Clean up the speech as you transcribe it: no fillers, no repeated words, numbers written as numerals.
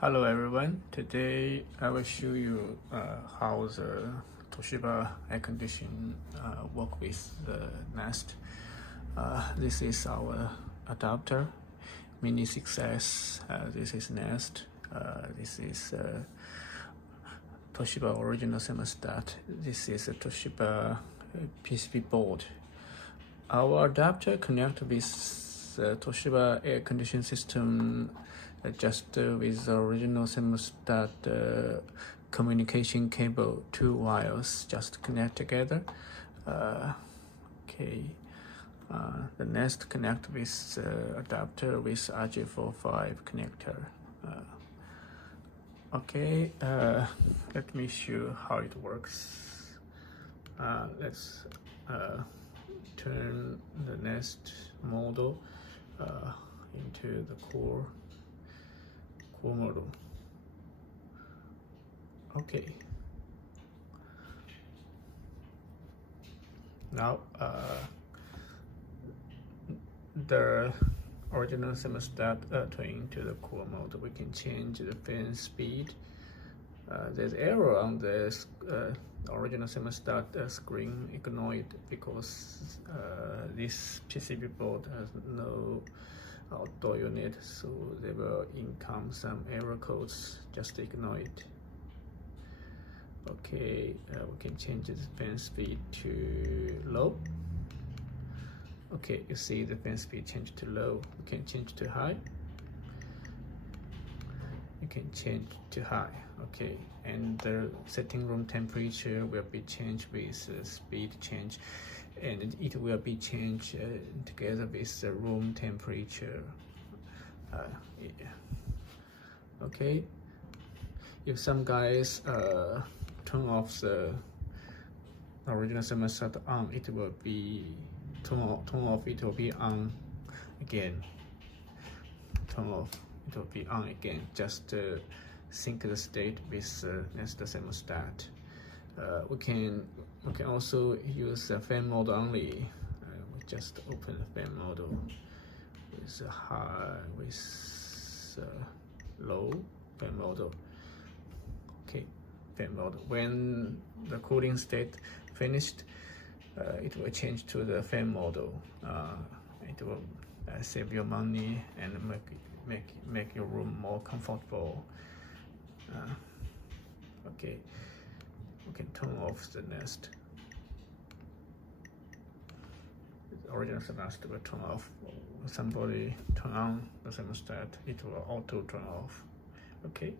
Hello everyone, today I will show you how the Toshiba air condition work with the Nest. This is our adapter, Mini 6S, this is Nest, this is Toshiba original thermostat, this is a Toshiba PCB board. Our adapter connects with the Toshiba air conditioning system just with the original thermostat communication cable, two wires just connect together. The Nest connect with the adapter with RJ45 connector. Let me show how it works. Let's turn the Nest model into the core model. Okay. Now the original thermostat turn into the core mode. We can change the fan speed. There's error on the original thermostat screen. Ignore it because this PCB board has no outdoor unit, so there will income some error codes. Just ignore it. Okay, we can change the fan speed to low. Okay, you see the fan speed change to low. We can change to high. You can change to high. Okay, and the setting room temperature will be changed with speed change, and it will be changed together with the room temperature. Okay, if some guys turn off the original thermostat on, it will be turn off, it will be on again. Turn off, it will be on again. Just sync the state with the Nest thermostat. We can also use the fan mode only. We just open the fan model with low fan model. Okay, fan model. When the cooling state finished, it will change to the fan model. It will save your money and make your room more comfortable. Okay. We can turn off the Nest. The original thermostat will turn off. Somebody turn on the thermostat, it will auto turn off. Okay,